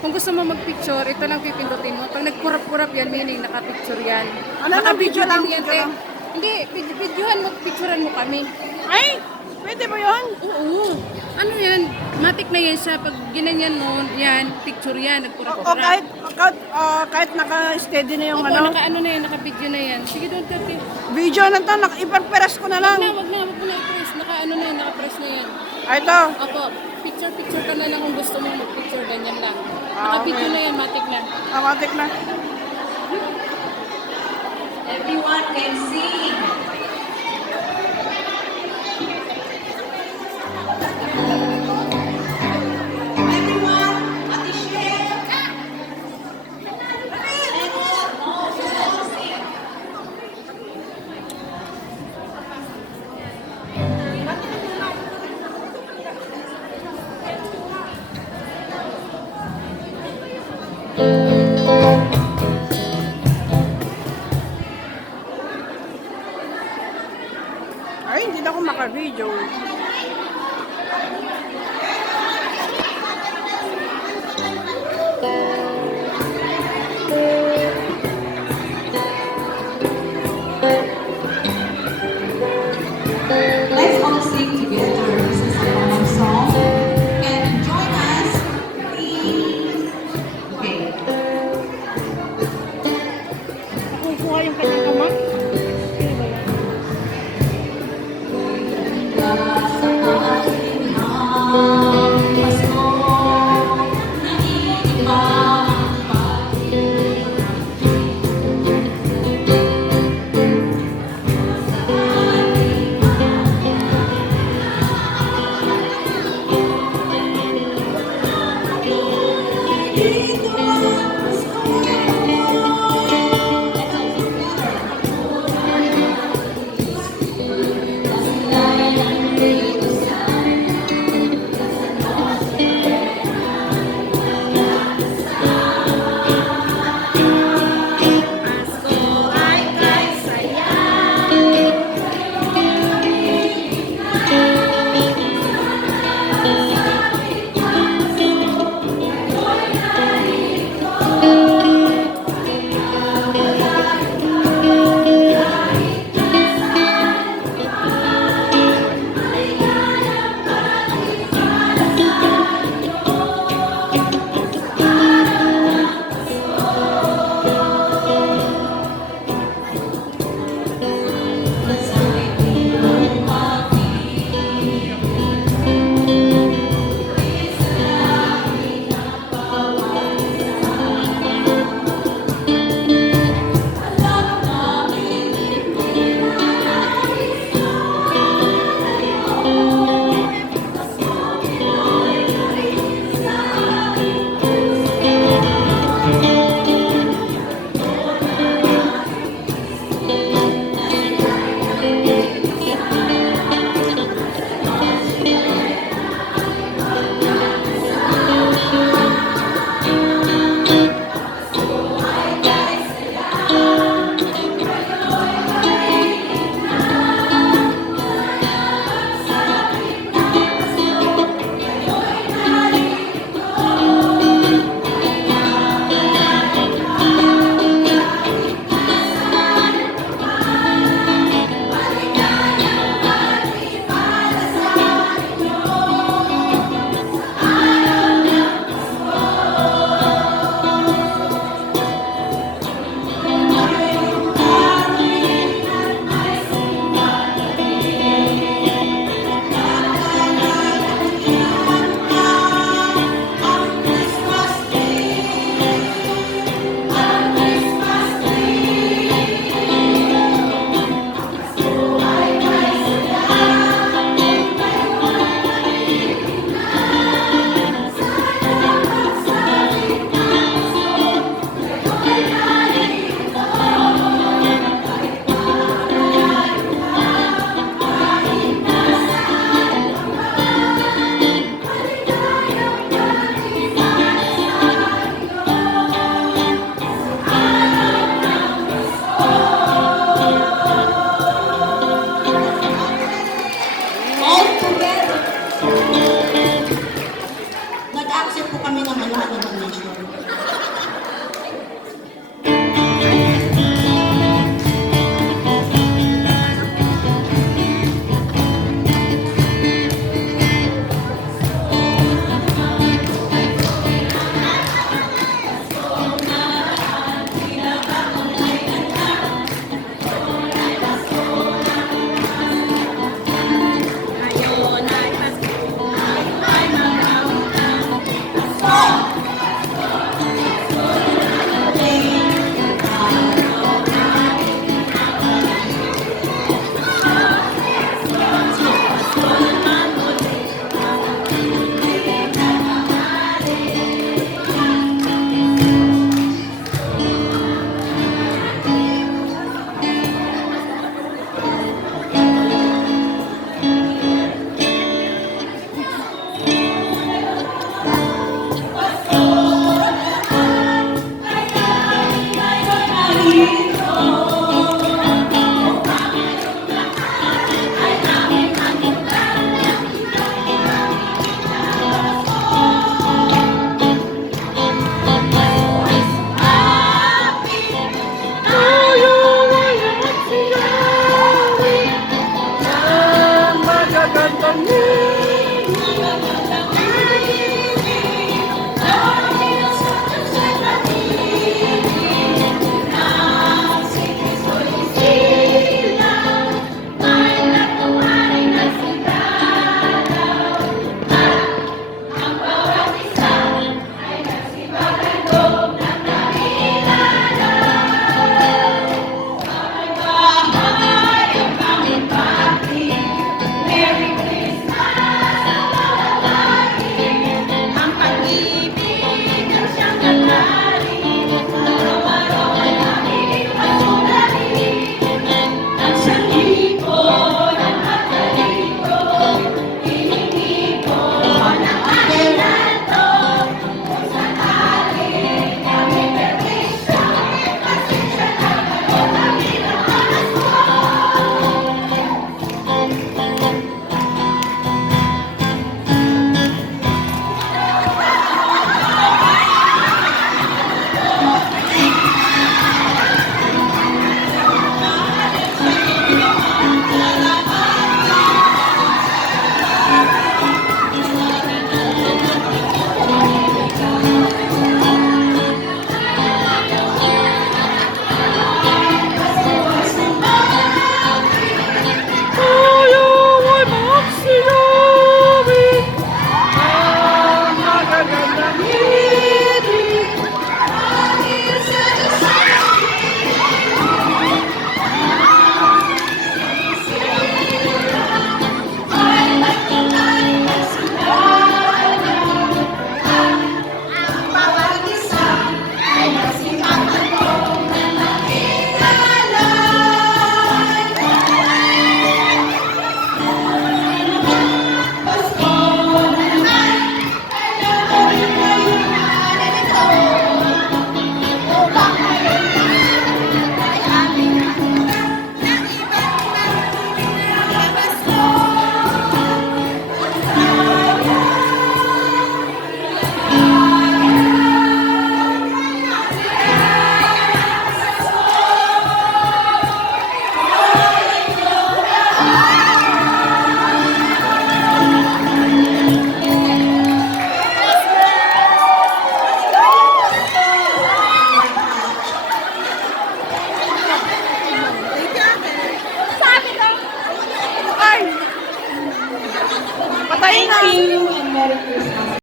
Kung gusto mo mag-picture, ito lang pipindutin mo. Pag nagkurap-kurap yan, meaning naka-picture yan. Ano na video lang? Yan, Video lang. Hindi, videohan mo, picturean mo kami. Ay, pwede mo yun? Oo. Ano yan? Matik na yan siya. Pag ginanyan mo, yan, picture yan, nagkurap-kurap. O kahit naka-steady na yung Opo, ano. naka-ano na yan, naka-video na yan. Sige doon, Kati. Video na to, ipaperas ko na lang. Wag na mo na i-press. Naka-ano na yan, naka-press na yan. Ay, ito. Opo, picture ka na lang kung gusto mo mag-picture, ganyan lang. Okay. Naka-video na yan, matik na. Amatik na. Everyone can sing. Everyone, Ate Shea. Ay, hindi na ako maka-video. Let's all sing together. This is a common song. And join us, please. Okay. Nakukuha yung kanyang kamay. Sino ba yan? Patay na. Thank you and Merry Christmas.